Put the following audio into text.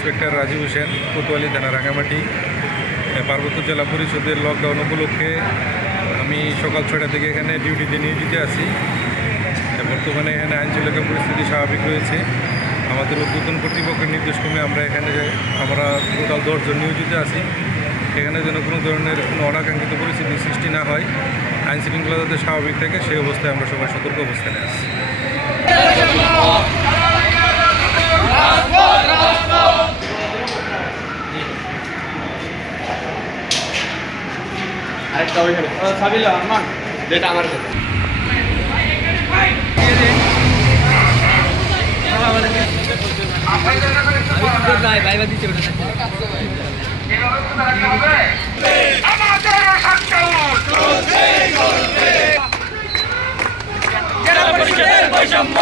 Inspector Rajib Hossain, Kotwali থানা, রাঙামাটি। পার্বত্য জেলা পরিষদের লকডাউন উপলক্ষে আমি সকাল 6টা থেকে এখানে ডিউটিতে নিয়োজিত আছি। বর্তমানে এখানে আইনশৃঙ্খলা পরিস্থিতি স্বাভাবিক রয়েছে। আমাদের উদ্বোধন কর্তৃপক্ষের নির্দেশক্রমে আমরা টোটাল 10 জন নিয়োজিত আছি। এখানে যেন কোনো ধরনের কোনো অনাকাঙ্ক্ষিত পরিস্থিতি সৃষ্টি না হয়, আইনশৃঙ্খলা যাতে স্বাভাবিক থাকে সেই অবস্থায় আমরা সবাই সতর্ক অবস্থানে আছি। বৈষম্য